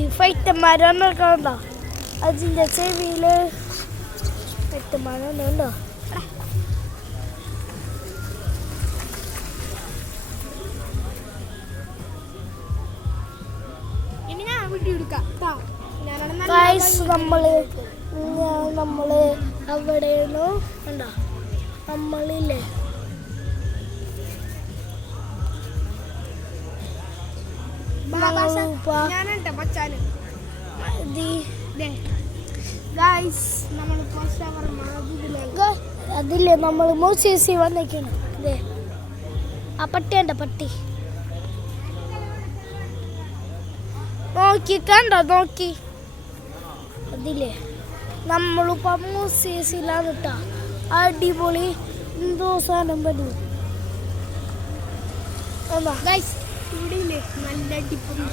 ഈ ഫൈറ്റന്മാരൊക്കെ ഉണ്ടോ? അതിൻ്റെ ചെവിയില് ഫൈറ്റന്മാരുണ്ടോ? നമ്മള് അവിടെയാണോ ഉണ്ടോ? നമ്മളില്ലേ അതില്ലേ നമ്മള് മൂസി വന്നേക്കാണ്. അതെ ആ പട്ടിയുണ്ട പട്ടി നോക്കി കണ്ടോ? നോക്കി അതില്ലേ നമ്മളിപ്പോ മൂസിയിലാണ് കേട്ടാ. അടിപൊളി എന്തോ സാധനം വരും. ഇവിടെ നല്ല അടിപൊളി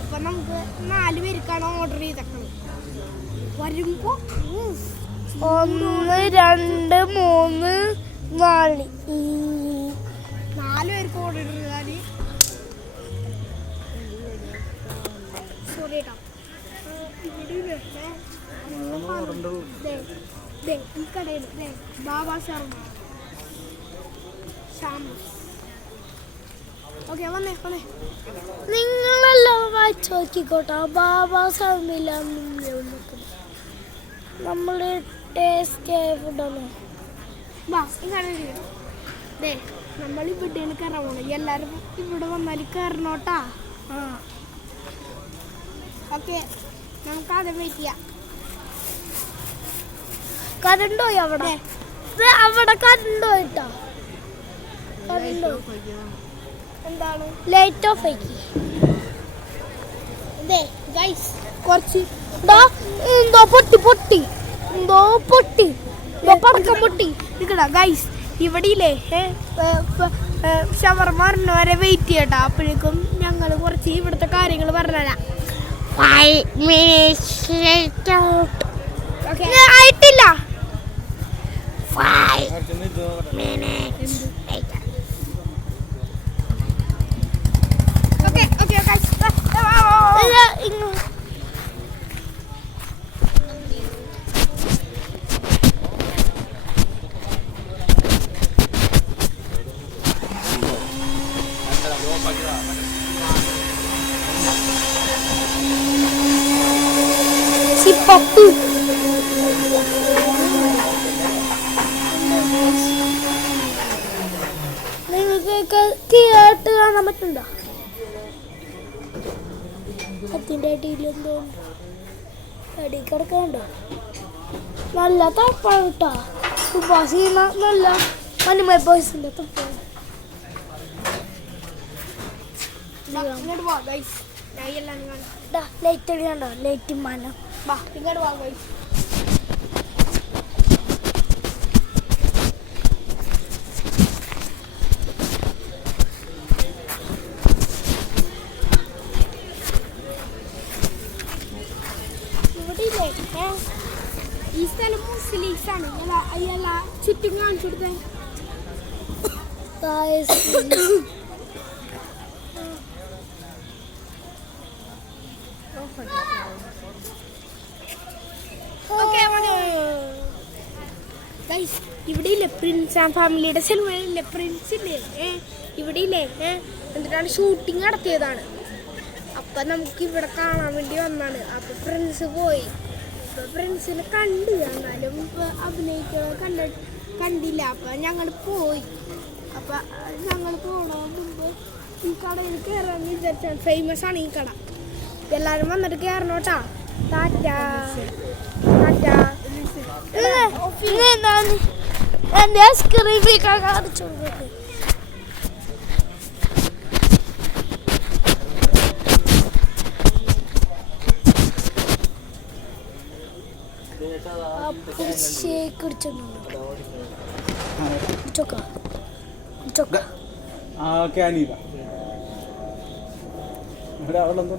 അപ്പൊ നമുക്ക് 4 പേർക്കാണ് ഓർഡർ ചെയ്തേക്കണം. വരുമ്പോ 1 2 3 4 പേർക്ക് ഓർഡർ ചെയ്താല് സോറി കേട്ടോ. ഈ കടയിൽ ബാബാ ഓക്കെ വന്നേ. നിങ്ങളെല്ലാം വായിച്ചു നോക്കിക്കോട്ടെ. ബാബാ സാമില്ല നമ്മള് ടേസ്റ്റ് ഫുഡാണ്. നമ്മൾ ഇവിടെ കയറാൻ പോണം. എല്ലാരും ഇവിടെ വന്നാൽ കയറണോട്ടാ. ഓക്കെ നമുക്ക് അത് വെയിറ്റ് ചെയ്യാം. കരണ്ടോ അവിടെ? അവിടെ കരണ്ടോ കേട്ടോ? കരണ്ടോ? എന്താണ് ലൈറ്റ് ഓഫ് ആക്കി കുറച്ച് എന്തോ പൊട്ടി എന്തോ പടക്കം പൊട്ടി. ഗൈസ് ഇവിടെയില്ലേ ഷവർമ വരെ വെയിറ്റ് ചെയ്യട്ടോ. അപ്പോഴേക്കും ഞങ്ങൾ കുറച്ച് ഇവിടുത്തെ കാര്യങ്ങൾ പറഞ്ഞുതരാം. 5 minutes ആയിട്ടില്ല. 5 minutes later. Okay, guys. Si Papu. നിങ്ങൾക്ക് കേട്ട് കാണാൻ പറ്റുണ്ടോ? അതിൻ്റെ അടിയിലെന്തോ അടി കിടക്കാനുണ്ടോ? നല്ല തപ്പാണ് കേട്ടോ. ഉപാസി നല്ല മണിമയ ബോയ്സിൻ്റെ തപ്പാണ്. ലൈറ്റ് അടിക്കണ്ടോ? ലൈറ്റ് മനം ഇങ്ങോട്ട് വാ ഗൈസ്. ഈ സ്ഥലം മുസ്ലിംസാണ്. അയ്യല്ല ചുറ്റും കാണിച്ചു കൊടുത്തേ. ഇവിടെ ഇല്ലേ പ്രിൻസ് ആൻഡ് ഫാമിലിയുടെ സിനിമയില്ലേ പ്രിൻസ് ഇല്ലേ ഇവിടെ ഇല്ലേ എന്നിട്ടാണ് ഷൂട്ടിങ് നടത്തിയതാണ്. അപ്പം നമുക്ക് ഇവിടെ കാണാൻ വേണ്ടി വന്നാണ്. അപ്പം പ്രിൻസ് പോയി. ഫ്രണ്ട്സിനെ കണ്ടു, എന്നാലും കണ്ടില്ല. അപ്പം ഞങ്ങൾ പോയി. അപ്പം ഞങ്ങൾ പോണോ മുമ്പ് ഈ കടയിൽ കയറാൻ വിചാരിച്ചാണ്. ഫേമസ് ആണ് ഈ കട. എല്ലാവരും വന്നിട്ട് കയറണോട്ടാ. ടാറ്റാ ടാറ്റാ. എൻ്റെ ഐസ്ക്രീം കാണിച്ചു. ഷേക്ക് ആ ക്യാനീല അവിടെ അവളെന്തോ